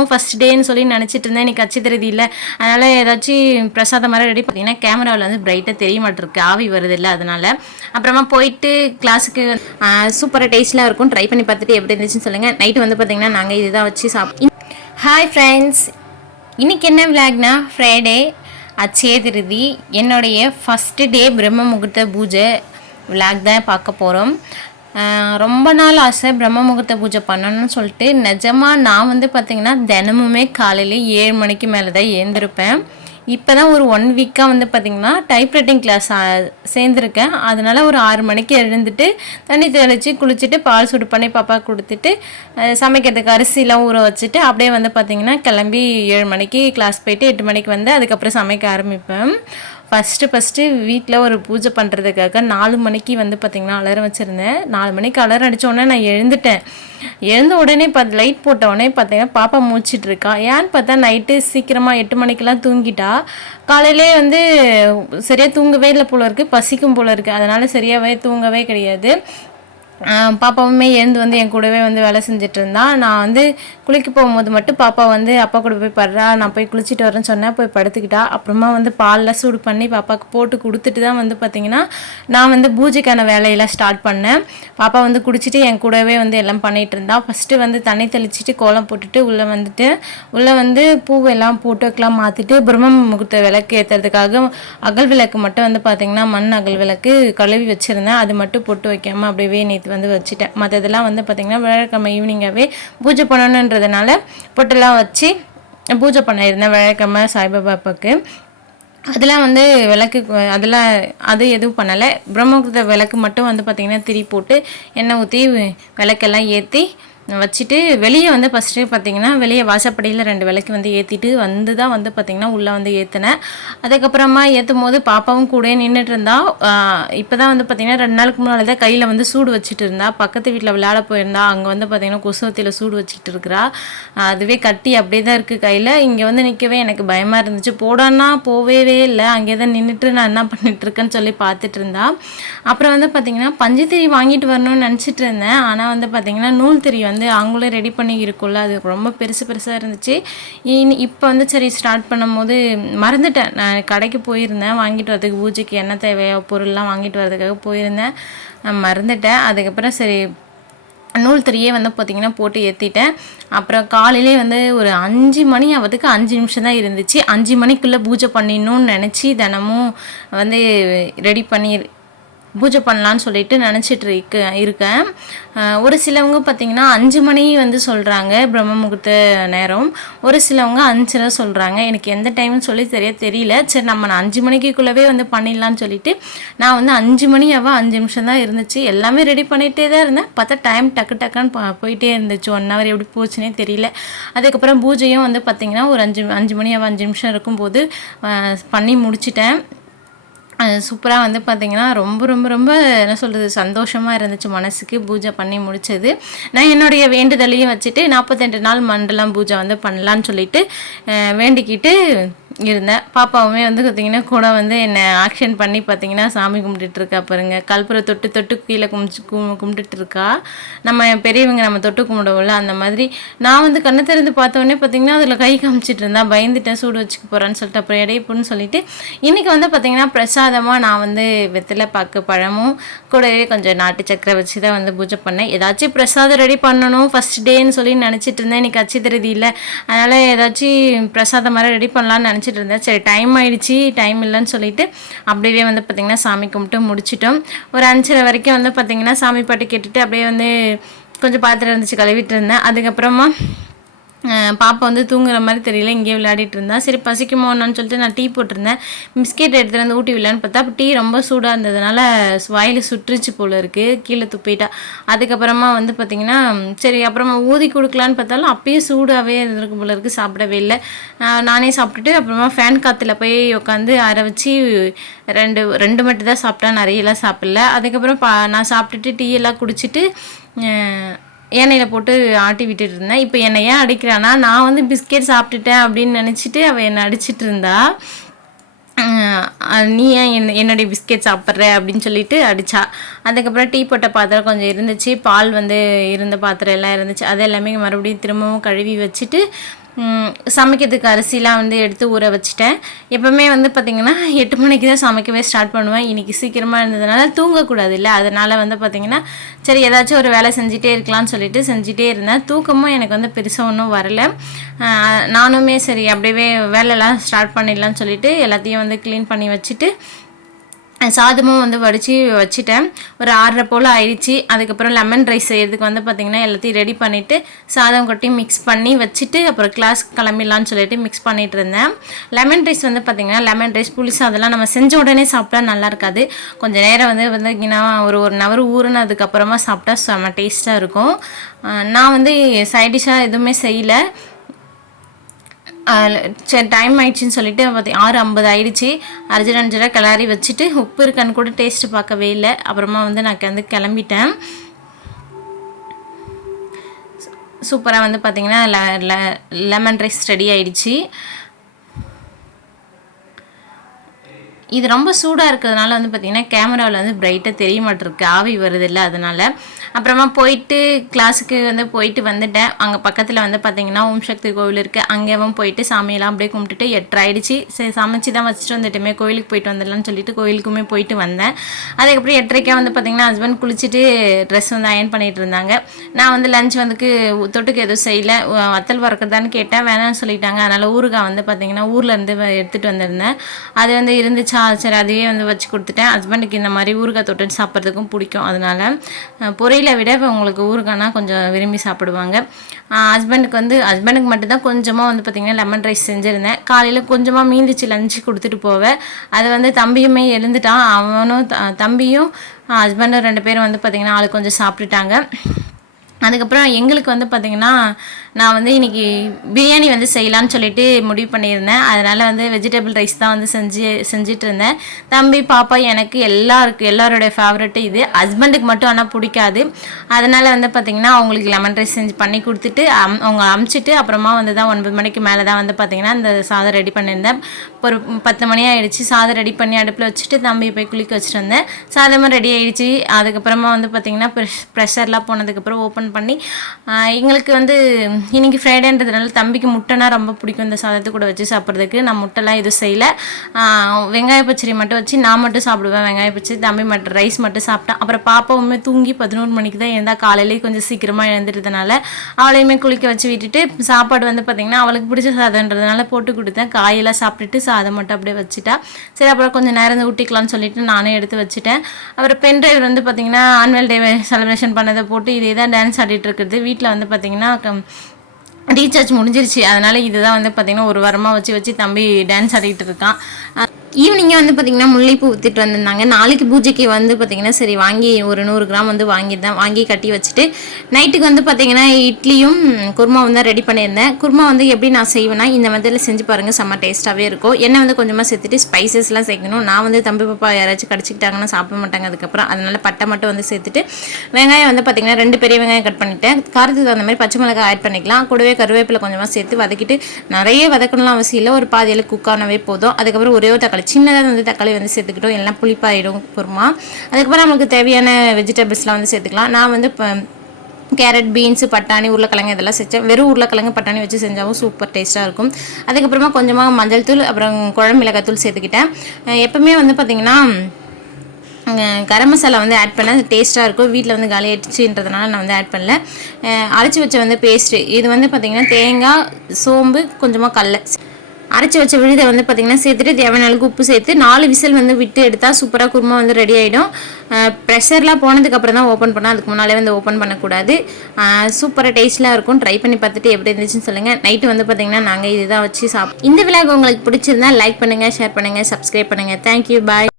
பண்ணணும் ஃபஸ்ட் டேன்னு சொல்லி நினச்சிட்டு இருந்தேன். எனக்கு அச்சு தெரியுது இல்லை, அதனால் ஏதாச்சும் பிரசாதம் மாதிரி ரெடி பண்ணிங்கன்னா கேமராவில் வந்து பிரைட்டாக தெரிய மாட்டிருக்கு, ஆவி வருது இல்லை அதனால். அப்புறமா போயிட்டு கிளாஸுக்கு சூப்பராக டேஸ்ட்லாம் இருக்கும். ட்ரை பண்ணி பார்த்துட்டு எப்படி இருந்துச்சுன்னு சொல்லுங்கள். நைட்டு வந்து பார்த்திங்கன்னா நாங்கள் இதுதான் வச்சு ஹாய் ஃப்ரெண்ட்ஸ், இன்றைக்கி என்ன விளாக்னா ஃப்ரைடே அச்சய திருதி, என்னுடைய ஃபஸ்ட்டு டே பிரம்ம முகூர்த்த பூஜை விளாக் தான் பார்க்க போகிறோம். ரொம்ப நாள் ஆசை பிரம்ம முகூர்த்த பூஜை பண்ணணும்னு சொல்லிட்டு. நிஜமாக நான் வந்து பார்த்திங்கன்னா தினமுமே காலையில் 7 மணிக்கு மேலே தான் எழுந்திருப்பேன். இப்போ தான் ஒரு 1 வீக்காக வந்து பார்த்திங்கன்னா டைப்ரைட்டிங் கிளாஸ் சேர்ந்துருக்கேன். அதனால் ஒரு 6 மணிக்கு எழுந்துட்டு தண்ணி தெளித்து குளிச்சுட்டு பால் சுடு பண்ணி பாப்பா கொடுத்துட்டு சமைக்கிறதுக்கு அரிசிலாம் ஊற வச்சுட்டு அப்படியே வந்து பார்த்திங்கன்னா கிளம்பி 7 மணிக்கு கிளாஸ் போயிட்டு 8 மணிக்கு வந்து அதுக்கப்புறம் சமைக்க ஆரம்பிப்பேன். ஃபஸ்ட்டு வீட்டில் ஒரு பூஜை பண்ணுறதுக்காக 4 மணிக்கு வந்து பார்த்திங்கன்னா அலாரம் வச்சுருந்தேன். 4 மணிக்கு அலாரம் அடித்தோடனே நான் எழுந்துட்டேன். எழுந்த உடனே லைட் போட்ட உடனே பார்த்தீங்கன்னா பாப்பா மூச்சிட்ருக்கா. ஏன்னு பார்த்தா நைட்டு சீக்கிரமாக 8 மணிக்கெலாம் தூங்கிட்டா. காலையிலே வந்து சரியாக தூங்கவே இல்லை போல இருக்குது, பசிக்கும் போல இருக்குது. அதனால் சரியாகவே தூங்கவே கிடையாது. பாப்பாவுமே எழுந்து வந்து என் கூடவே வந்து வேலை செஞ்சுட்டு இருந்தா. நான் வந்து குளிக்க போகும்போது மட்டும் பாப்பா வந்து அப்பா கூட போய் படுறா, நான் போய் குளிச்சுட்டு வரேன்னு சொன்னேன், போய் படுத்துக்கிட்டா. அப்புறமா வந்து பாலில் சூடு பண்ணி பாப்பாவுக்கு போட்டு கொடுத்துட்டு தான் வந்து பார்த்திங்கன்னா நான் வந்து பூஜைக்கான வேலையெல்லாம் ஸ்டார்ட் பண்ணேன். பாப்பா வந்து குடிச்சிட்டு என் கூடவே வந்து எல்லாம் பண்ணிகிட்டு இருந்தா. ஃபஸ்ட்டு வந்து தண்ணி தெளிச்சிட்டு கோலம் போட்டுட்டு உள்ளே வந்து பூவெல்லாம் போட்டு வைக்கலாம் மாற்றிட்டு பிரம்ம முகூர்த்த விளக்கு ஏற்றுறதுக்காக அகல் விளக்கு மட்டும் வந்து பார்த்திங்கன்னா மண் அகல் விளக்கு கழுவி வச்சுருந்தேன். அது மட்டும் போட்டு வைக்காமல் அப்படியே நேற்று வந்து வச்சுட்டேன். மற்றதெல்லாம் வந்து பார்த்திங்கன்னா வியாழக்கிழமை ஈவினிங்காகவே பூஜை பண்ணணுன்றதுனால பொட்டெல்லாம் வச்சு பூஜை பண்ணியிருந்தேன் வியாழக்கிழமை சாய்பாபாவுக்கு. அதெல்லாம் வந்து விளக்கு அது எதுவும் பண்ணலை. பிரம்மகுத்த விளக்கு மட்டும் வந்து பார்த்திங்கன்னா திரி போட்டு எண்ணெய் ஊற்றி விளக்கெல்லாம் ஏற்றி வச்சுட்டு வெளியே வந்து ஃபஸ்ட்டு பார்த்திங்கன்னா வெளியே வாசப்படியில் 2 விளக்கு வந்து ஏற்றிட்டு வந்து தான் வந்து பார்த்திங்கன்னா உள்ளே வந்து ஏற்றினேன். அதுக்கப்புறமா ஏற்றும் போது பாப்பாவும் கூட நின்றுட்டு இருந்தா. இப்போ தான் வந்து பார்த்திங்கன்னா 2 நாளுக்கு முன்னாடி தான் கையில் வந்து சூடு வச்சுட்டு இருந்தா. பக்கத்து வீட்டில் விளையாட போயிருந்தா. அங்கே வந்து பார்த்திங்கன்னா கொசுவத்தியில் சூடு வச்சுட்டு இருக்கிறா. அதுவே கட்டி அப்படியே தான் இருக்குது கையில். இங்கே வந்து நிற்கவே எனக்கு பயமாக இருந்துச்சு. போடான்னா போவே இல்லை, அங்கே தான் நின்றுட்டு நான் என்ன பண்ணிகிட்ருக்கேன்னு சொல்லி பார்த்துட்டு இருந்தா. அப்புறம் வந்து பார்த்திங்கன்னா பஞ்சுத்திரி வாங்கிட்டு வரணும்னு நினச்சிட்டு இருந்தேன். ஆனால் வந்து பார்த்திங்கன்னா நூல் திரி வந்து அவங்களே ரெடி பண்ணி இருக்கும்ல, அது ரொம்ப பெருசாக இருந்துச்சு. இப்போ வந்து சரி ஸ்டார்ட் பண்ணும் போது மறந்துட்டேன். நான் கடைக்கு போயிருந்தேன் வாங்கிட்டு வரதுக்கு, பூஜைக்கு என்ன தேவையோ பொருள்லாம் வாங்கிட்டு வரதுக்காக போயிருந்தேன், நான் மறந்துட்டேன். அதுக்கப்புறம் சரி நூல் திரியே வந்து பார்த்திங்கன்னா போட்டு ஏற்றிட்டேன். அப்புறம் காலையிலே வந்து ஒரு 5 மணி ஆகிறதுக்கு 5 நிமிஷம் தான் இருந்துச்சு. 5 மணிக்குள்ளே பூஜை பண்ணிடணும்னு நினச்சி தினமும் வந்து ரெடி பண்ணி பூஜை பண்ணலான்னு சொல்லிட்டு நினச்சிட்டு இருக்கேன். ஒரு சிலவங்க பார்த்திங்கன்னா 5 மணி வந்து சொல்கிறாங்க பிரம்ம முகூர்த்த நேரம், ஒரு சிலவங்க 5 சொல்கிறாங்க. எனக்கு எந்த டைம்னு சொல்லி தெரியல. சரி நம்ம 5 மணிக்குள்ளவே வந்து பண்ணிடலான்னு சொல்லிட்டு நான் வந்து 5 மணியாவா 5 நிமிஷம் தான் இருந்துச்சு. எல்லாமே ரெடி பண்ணிகிட்டே தான் இருந்தேன். பார்த்தா டைம் டக்குன்னு போயிட்டே இருந்துச்சு. 1 ஹவர் எப்படி போச்சுன்னே தெரியல. அதுக்கப்புறம் பூஜையும் வந்து பார்த்திங்கன்னா ஒரு 5 மணியாவா 5 நிமிஷம் இருக்கும்போது பண்ணி முடிச்சிட்டேன். சூப்பராக வந்து பார்த்திங்கன்னா ரொம்ப ரொம்ப ரொம்ப என்ன சொல்கிறது சந்தோஷமாக இருந்துச்சு மனசுக்கு பூஜை பண்ணி முடித்தது. நான் என்னுடைய வேண்டுதலையும் வச்சுட்டு 42 நாள் மண்டலம் பூஜை வந்து பண்ணலான்னு சொல்லிட்டு வேண்டிக்கிட்டு இருந்தேன். பாப்பாவுமே வந்து பார்த்திங்கன்னா கூட வந்து என்னை ஆக்ஷன் பண்ணி பார்த்திங்கன்னா சாமி கும்பிட்டுருக்கா பாருங்க. கல்புரை தொட்டு கீழே கும்பிட்டுட்டு இருக்கா. நம்ம பெரியவங்க நம்ம தொட்டு கும்பிடுவோம்ல அந்த மாதிரி. நான் வந்து கண்ணை திறந்து பார்த்தோன்னே பார்த்திங்கன்னா அதில் கை காமிச்சிட்டு இருந்தா. பயந்துட்டேன், சூடு வச்சுக்க போகிறான்னு சொல்லிட்டு அப்புறம் இடையப்புன்னு சொல்லிட்டு இன்றைக்கி வந்து பார்த்திங்கன்னா பிரசாதமாக நான் வந்து வெத்தலை பாக்கு பழமும் கூடவே கொஞ்சம் நாட்டு சக்கரை வச்சு தான் வந்து பூஜை பண்ணேன். ஏதாச்சும் பிரசாதம் ரெடி பண்ணணும் ஃபஸ்ட் டேன்னு சொல்லி நினச்சிட்டு இருந்தேன். இன்றைக்கி அச்சு தெரியுது இல்லை, அதனால் ஏதாச்சும் பிரசாதம் மாதிரி ரெடி பண்ணலான்னு நினச்சிட்டு இருந்தேன். சரி டைம் ஆயிடுச்சு, டைம் இல்லைன்னு சொல்லிட்டு அப்படியே வந்து பார்த்திங்கன்னா சாமி கும்பிட்டு முடிச்சிட்டோம். ஒரு 5:30 வரைக்கும் வந்து பார்த்திங்கன்னா சாமி பாட்டு கேட்டுட்டு அப்படியே வந்து கொஞ்சம் பாத்திரம் இருந்துச்சு கழுவிட்டு இருந்தேன். அதுக்கப்புறமா பாப்பா வந்து தூங்குற மாதிரி தெரியல, இங்கேயே விளையாடிட்டு இருந்தா. சரி பசிக்குமோன்னு சொல்லிட்டு நான் டீ போட்டிருந்தேன். பிஸ்கெட் எடுத்துகிட்டு வந்து ஊட்டி விடலான்னு பார்த்தா அப்போ டீ ரொம்ப சூடாக இருந்ததுனால வாயில் சுற்றுச்சு போல் இருக்குது, கீழே துப்பிட்டா. அதுக்கப்புறமா வந்து பார்த்திங்கன்னா சரி அப்புறமா ஊதி கொடுக்கலான்னு பார்த்தாலும் அப்பயே சூடாகவே இருந்திருக்கு போல இருக்குது, சாப்பிடவே இல்லை. நானே சாப்பிட்டுட்டு அப்புறமா ஃபேன் காற்றுல போய் உட்காந்து அரை வச்சு ரெண்டு மட்டும் தான் சாப்பிட்டேன், நிறையெல்லாம் சாப்பிடல. அதுக்கப்புறம் நான் சாப்பிட்டுட்டு டீ எல்லாம் குடிச்சிட்டு எண்ணெயில் போட்டு ஆட்டி விட்டுட்டு இருந்தேன். இப்போ என்னை ஏன் அடிக்கிறான்னா நான் வந்து பிஸ்கெட் சாப்பிட்டுட்டேன் அப்படின்னு நினச்சிட்டு அவள் என்னை அடிச்சிட்டு இருந்தா. நீ ஏன் என்னுடைய பிஸ்கெட் சாப்பிட்ற அப்படின்னு சொல்லிட்டு அடித்தா. அதுக்கப்புறம் டீ போட்ட பாத்திரம் கொஞ்சம் இருந்துச்சு, பால் வந்து இருந்த பாத்திரம் எல்லாம் இருந்துச்சு, அது எல்லாமே மறுபடியும் திரும்பவும் கழுவி வச்சுட்டு சமைக்கிறதுக்கு அரிசிலாம் வந்து எடுத்து ஊற வச்சுட்டேன். எப்போவுமே வந்து பார்த்திங்கன்னா 8 மணிக்கு தான் சமைக்கவே ஸ்டார்ட் பண்ணுவேன். இன்றைக்கி சீக்கிரமாக இருந்ததுனால தூங்கக்கூடாது இல்லை, அதனால் வந்து பார்த்திங்கன்னா சரி ஏதாச்சும் ஒரு வேலை செஞ்சிட்டே இருக்கலாம்னு சொல்லிட்டு செஞ்சிட்டே இருந்தேன். தூக்கமும் எனக்கு வந்து பெருசாக ஒன்றும் வரலை. நானுமே சரி அப்படியே வேலையெல்லாம் ஸ்டார்ட் பண்ணிடலான்னு சொல்லிட்டு எல்லாத்தையும் வந்து க்ளீன் பண்ணி வச்சுட்டு சாதமும் வந்து வடித்து வச்சுட்டேன். ஒரு 6:30 போல் ஆயிடுச்சு. அதுக்கப்புறம் லெமன் ரைஸ் செய்கிறதுக்கு வந்து பார்த்திங்கன்னா எல்லாத்தையும் ரெடி பண்ணிவிட்டு சாதம் கொட்டி மிக்ஸ் பண்ணி வச்சுட்டு அப்புறம் கிளாஸ் கிளம்பிடலான்னு சொல்லிட்டு மிக்ஸ் பண்ணிகிட்டு இருந்தேன். லெமன் ரைஸ் வந்து பார்த்திங்கன்னா லெமன் ரைஸ் புளி சாதம்லாம் நம்ம செஞ்ச உடனே சாப்பிட்டா நல்லா இருக்காது. கொஞ்சம் நேரம் வந்து பார்த்திங்கன்னா ஒரு 1 ஹவர் ஊறினதுக்கப்புறமா சாப்பிட்டா செம்ம டேஸ்ட்டாக இருக்கும். நான் வந்து சைட் டிஷ்ஷாக எதுவுமே செய்யலை. சரி டைம் ஆயிடுச்சுன்னு சொல்லிட்டு 6:50 ஆயிடுச்சு. அர்ஜென்டாக கிளறி வச்சுட்டு உப்பு இருக்கான்னு கூட டேஸ்ட்டு பார்க்கவே இல்லை. அப்புறமா வந்து நான் வந்து கிளம்பிட்டேன். சூப்பராக வந்து பார்த்திங்கன்னா லெமன் ரைஸ் ரெடி ஆயிடுச்சு. இது ரொம்ப சூடாக இருக்கிறதுனால வந்து பார்த்திங்கன்னா கேமராவில் வந்து பிரைட்டாக தெரிய மாட்டிருக்கு, ஆவி வருது இல்லை அதனால். அப்புறமா போயிட்டு கிளாஸுக்கு வந்து போயிட்டு வந்துட்டேன். அங்கே பக்கத்தில் வந்து பார்த்திங்கன்னா ஓம் சக்தி கோவில் இருக்குது. அங்கேயும் போயிட்டு சாமியெல்லாம் அப்படியே கும்பிட்டுட்டு 8 ஆயிடுச்சு. சரி சமைச்சு தான் வச்சுட்டு வந்துட்டுமே கோயிலுக்கு போயிட்டு வந்துடலான்னு சொல்லிட்டு கோயிலுக்குமே போயிட்டு வந்தேன். அதுக்கப்புறம் 8:30 வந்து பார்த்திங்கன்னா ஹஸ்பண்ட் குளிச்சுட்டு ட்ரெஸ் வந்து அயன் பண்ணிகிட்டு இருந்தாங்க. நான் வந்து லஞ்ச் வந்துக்கு தொட்டுக்கு எதுவும் செய்யலை. வத்தல் வறுக்கிறதான்னு கேட்டேன், வேணாம்னு சொல்லிட்டாங்க. அதனால் ஊறுகாய் வந்து பார்த்திங்கன்னா ஊர்லேருந்து எடுத்துகிட்டு வந்திருந்தேன். அது வந்து இருந்துச்சு. சரி அதுவே வந்து வச்சு கொடுத்துட்டேன். ஹஸ்பண்டுக்கு இந்த மாதிரி ஊறுகாய் தொட்டு சாப்பிட்றதுக்கும் பிடிக்கும். அதனால் பொரியலை விட உங்களுக்கு ஊறுகாய்னா கொஞ்சம் விரும்பி சாப்பிடுவாங்க. ஹஸ்பண்டுக்கு மட்டும்தான் கொஞ்சமாக வந்து பார்த்திங்கன்னா லெமன் ரைஸ் செஞ்சுருந்தேன். காலையில் கொஞ்சமாக மீந்துச்சு லஞ்சு கொடுத்துட்டு போவேன். அது வந்து தம்பியுமே எழுந்துட்டான். அவனும் தம்பியும் ஹஸ்பண்டும் 2 பேரும் வந்து பார்த்திங்கன்னா ஆளுக்கு கொஞ்சம் சாப்பிட்டுட்டாங்க. அதுக்கப்புறம் எங்களுக்கு வந்து பார்த்திங்கன்னா நான் வந்து இன்றைக்கி பிரியாணி வந்து செய்யலான்னு சொல்லிட்டு முடிவு பண்ணியிருந்தேன். அதனால் வந்து வெஜிடபிள் ரைஸ் தான் வந்து செஞ்சுட்டு இருந்தேன். தம்பி பாப்பா எனக்கு எல்லாரோடைய ஃபேவரெட்டு இது. ஹஸ்பண்டுக்கு மட்டும் ஆனால் பிடிக்காது. அதனால் வந்து பார்த்திங்கன்னா அவங்களுக்கு லெமன் ரைஸ் செஞ்சு பண்ணி கொடுத்துட்டு அவங்க அமுச்சிட்டு அப்புறமா வந்து தான் 9 மணிக்கு மேலே தான் வந்து பார்த்திங்கன்னா இந்த சாதம் ரெடி பண்ணியிருந்தேன். ஒரு 10 மணி ஆகிடுச்சு. சாதம் ரெடி பண்ணி அடுப்பில் வச்சுட்டு தம்பியை போய் குளிக்க வச்சுட்டு வந்தேன். சாதமாக ரெடி ஆகிடுச்சு. அதுக்கப்புறமா வந்து பார்த்திங்கன்னா ப்ரெஷர்லாம் போனதுக்கப்புறம் ஓப்பன் பண்ணி எங்களுக்கு வந்து இன்றைக்கி ஃப்ரைடேன்றதுனால தம்பிக்கு முட்டைனா ரொம்ப பிடிக்கும். இந்த சாதத்தை கூட வச்சு சாப்பிட்றதுக்கு நான் முட்டைலாம் எதுவும் செய்யலை. வெங்காய பச்சடி மட்டும் வச்சு நான் மட்டும் சாப்பிடுவேன். வெங்காய பச்சடி தம்பி மட்டும் ரைஸ் மட்டும் சாப்பிட்டேன். அப்புறம் பாப்பாவுமே தூங்கி 11 மணிக்கு தான் இருந்தால் காலையிலேயே கொஞ்சம் சீக்கிரமாக எழுந்துட்டதுனால அவளையுமே குளிக்க வச்சு விட்டுட்டு சாப்பாடு வந்து பார்த்திங்கன்னா அவளுக்கு பிடிச்ச சாதம்ன்றதுனால போட்டு கொடுத்தேன். காயெல்லாம் சாப்பிட்டுட்டு சாதம் மட்டும் அப்படியே வச்சுட்டா. சரி அப்புறம் கொஞ்சம் நேரம் ஊட்டிக்கலாம்னு சொல்லிட்டு நானே எடுத்து வச்சுட்டேன். அப்புறம் பென் டிரைவர் வந்து பார்த்திங்கன்னா ஆனுவல் டே செலிப்ரேஷன் பண்ணதை போட்டு இதே தான் டான்ஸ் ஆடிட்டு இருக்கிறது. வீட்டில் வந்து பார்த்திங்கன்னா ரீசார்ஜ் முடிஞ்சிருச்சு. அதனால் இதுதான் வந்து பார்த்திங்கன்னா ஒரு வாரமாக வச்சு தம்பி டான்ஸ் ஆடிட்டு இருக்கான். ஈவினிங்கே வந்து பார்த்திங்கன்னா முல்லைப்பூ ஊற்றிட்டு வந்திருந்தாங்க. நாளைக்கு பூஜைக்கு வந்து பார்த்திங்கன்னா சரி வாங்கி ஒரு 100 கிராம் வந்து வாங்கி கட்டி வச்சுட்டு நைட்டுக்கு வந்து பார்த்திங்கன்னா இட்லியும் குருமாவும் தான் ரெடி பண்ணியிருந்தேன். குருமா வந்து எப்படி நான் செய்வேன்னா இந்த மெத்தடில் செஞ்சு பாருங்கள், செம்ம டேஸ்ட்டாகவே இருக்கும். எண்ணெய் வந்து கொஞ்சமாக சேர்த்துட்டு ஸ்பைசஸ்லாம் சேர்க்கணும். நான் வந்து தம்பி பாப்பா யாராச்சும் கடிச்சிக்கிட்டாங்கன்னா சாப்பிட மாட்டாங்க. அதுக்கப்புறம் அதனால் பட்டை மட்டும் வந்து சேர்த்துட்டு வெங்காயம் வந்து பார்த்திங்கன்னா 2 பெரிய வெங்காயம் கட் பண்ணிவிட்டேன். காரத்துக்கு தகுந்த மாதிரி பச்சை மிளகாய் ஆட் பண்ணிக்கலாம். கூடவே கருவேப்பிலை கொஞ்சமாக சேர்த்து வதக்கிட்டு நிறைய வதக்கணும்லாம் அவசியம் இல்லை. ஒரு பாதியில் குக்கானவே போதும். அதுக்கப்புறம் ஒரே ஒரு சின்னதாக வந்து தக்காளி வந்து சேர்த்துக்கிட்டோம். எல்லாம் புளிப்பாயிடும் குருமா. அதுக்கப்புறம் நமக்கு தேவையான வெஜிடபிள்ஸ்லாம் வந்து சேர்த்துக்கலாம். நான் வந்து கேரட், பீன்ஸு, பட்டாணி, உருளைக்கிழங்கு இதெல்லாம் செஞ்சேன். வெறும் உருளைக்கிழங்கு பட்டாணி வச்சு செஞ்சாலும் சூப்பர் டேஸ்ட்டாக இருக்கும். அதுக்கப்புறமா கொஞ்சமாக மஞ்சள் தூள் அப்புறம் குழம்பு மிளகாய் தூள் சேர்த்துக்கிட்டேன். எப்போவுமே வந்து பார்த்திங்கன்னா கரம் மசாலா வந்து ஆட் பண்ண டேஸ்ட்டாக இருக்கும். வீட்டில் வந்து காலி ஆயிடுச்சுன்றதுனால நான் வந்து ஆட் பண்ணல. அரைச்சி வச்ச வந்து பேஸ்ட்டு இது வந்து பார்த்திங்கன்னா தேங்காய், சோம்பு, கொஞ்சமாக கடலை அரைச்சி வச்ச விழுதை வந்து பார்த்திங்கன்னா சேர்த்துட்டு தேவையான அளவுக்கு உப்பு சேர்த்து 4 விசில் வந்து விட்டு எடுத்தால் சூப்பராக குருமா வந்து ரெடி ஆகிடும். ப்ரெஷர்லாம் போனதுக்கப்புறம் தான் ஓப்பன் பண்ணால், அதுக்கு முன்னாலே வந்து ஓப்பன் பண்ணக்கூடாது. சூப்பராக டேஸ்ட்டாக இருக்கும். ட்ரை பண்ணி பார்த்துட்டு எப்படி இருந்துச்சுன்னு சொல்லுங்கள். நைட்டு வந்து பார்த்திங்கன்னா நாங்கள் இதுதான் வச்சு இந்த விழாக்கு உங்களுக்கு பிடிச்சிருந்தா லைக் பண்ணுங்கள், ஷேர் பண்ணுங்கள், சப்ஸ்கிரைப் பண்ணுங்கள். தேங்க்யூ, பாய்.